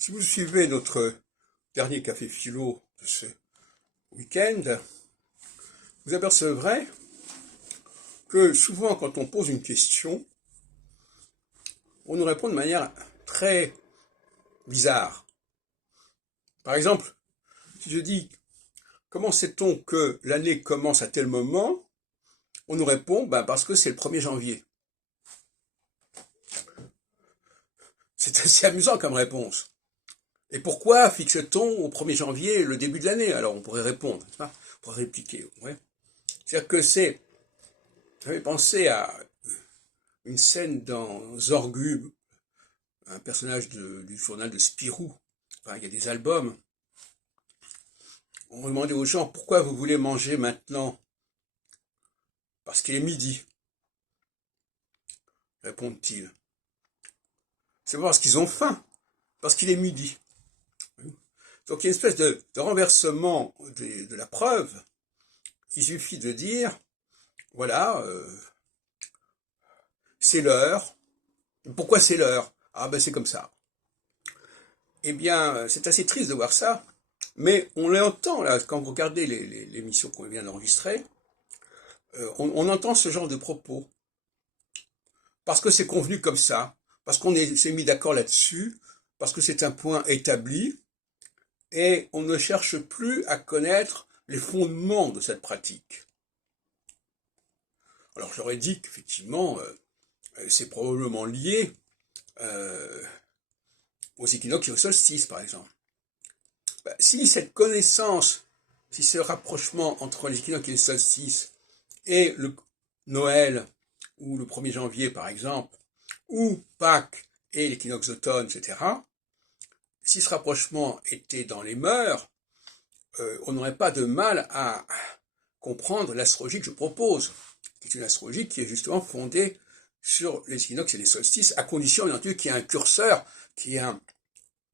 Si vous suivez notre dernier café philo de ce week-end, vous apercevrez que souvent quand on pose une question, on nous répond de manière très bizarre. Par exemple, si je dis « Comment sait-on que l'année commence à tel moment ?» on nous répond « Parce que c'est le 1er janvier ». C'est assez amusant comme réponse. Et pourquoi fixe-t-on au 1er janvier le début de l'année? Alors on pourrait répondre, n'est-ce pas? On pourrait répliquer. Ouais. C'est-à-dire que j'avais pensé à une scène dans Zorgube, un personnage du journal de Spirou. Enfin, il y a des albums. On demandait aux gens pourquoi vous voulez manger maintenant? Parce qu'il est midi, répondent-ils. C'est pas parce qu'ils ont faim, parce qu'il est midi. Donc il y a une espèce de renversement de la preuve. Il suffit de dire, voilà, c'est l'heure. Pourquoi c'est l'heure? Ah ben c'est comme ça. Eh bien, c'est assez triste de voir ça, mais on l'entend là, quand vous regardez l'émission qu'on vient d'enregistrer, on entend ce genre de propos. Parce que c'est convenu comme ça, parce qu'on s'est mis d'accord là-dessus, parce que c'est un point établi, et on ne cherche plus à connaître les fondements de cette pratique. Alors j'aurais dit qu'effectivement, c'est probablement lié aux équinoxes et aux solstices, par exemple. Si cette connaissance, si ce rapprochement entre les équinoxes et les solstices et le Noël, ou le 1er janvier, par exemple, ou Pâques et l'équinoxe d'automne, etc., si ce rapprochement était dans les mœurs, on n'aurait pas de mal à comprendre l'astrologie que je propose, qui est une astrologie qui est justement fondée sur les équinoxes et les solstices, à condition, bien entendu, qu'il y ait un curseur, qu'il y ait un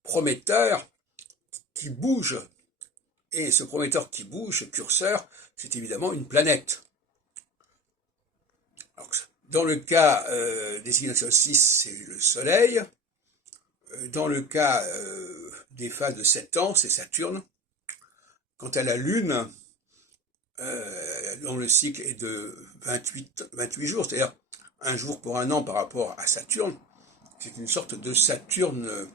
prometteur qui bouge. Et ce prometteur qui bouge, ce curseur, c'est évidemment une planète. Alors, dans le cas des équinoxes et solstices, c'est le Soleil. Dans le cas des phases de 7 ans, c'est Saturne. Quant à la Lune, dont le cycle est de 28 jours, c'est-à-dire un jour pour un an par rapport à Saturne, c'est une sorte de Saturne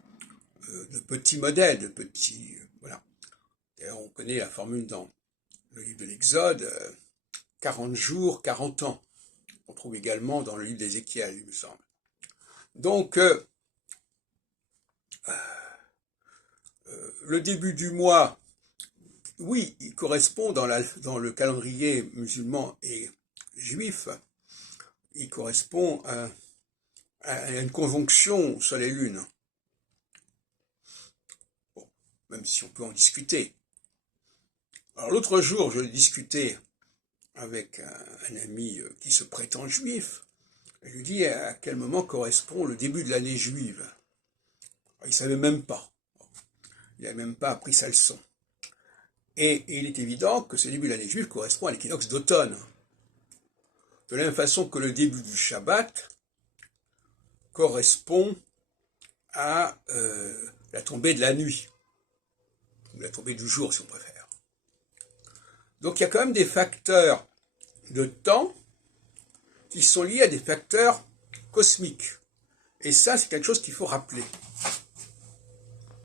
de petit modèle, de petit... voilà. D'ailleurs, on connaît la formule dans le livre de l'Exode, 40 jours, 40 ans. On trouve également dans le livre d'Ézéchiel, il me semble. Donc, le début du mois, oui, il correspond dans le calendrier musulman et juif, il correspond à une conjonction Soleil-Lune. Bon, même si on peut en discuter. Alors l'autre jour, je discutais avec un ami qui se prétend juif. Je lui dis à quel moment correspond le début de l'année juive. Alors, il ne savait même pas. Il n'avait même pas appris sa leçon. Et il est évident que ce début de l'année juive correspond à l'équinoxe d'automne. De la même façon que le début du Shabbat correspond à la tombée de la nuit, ou la tombée du jour si on préfère. Donc il y a quand même des facteurs de temps qui sont liés à des facteurs cosmiques. Et ça, c'est quelque chose qu'il faut rappeler.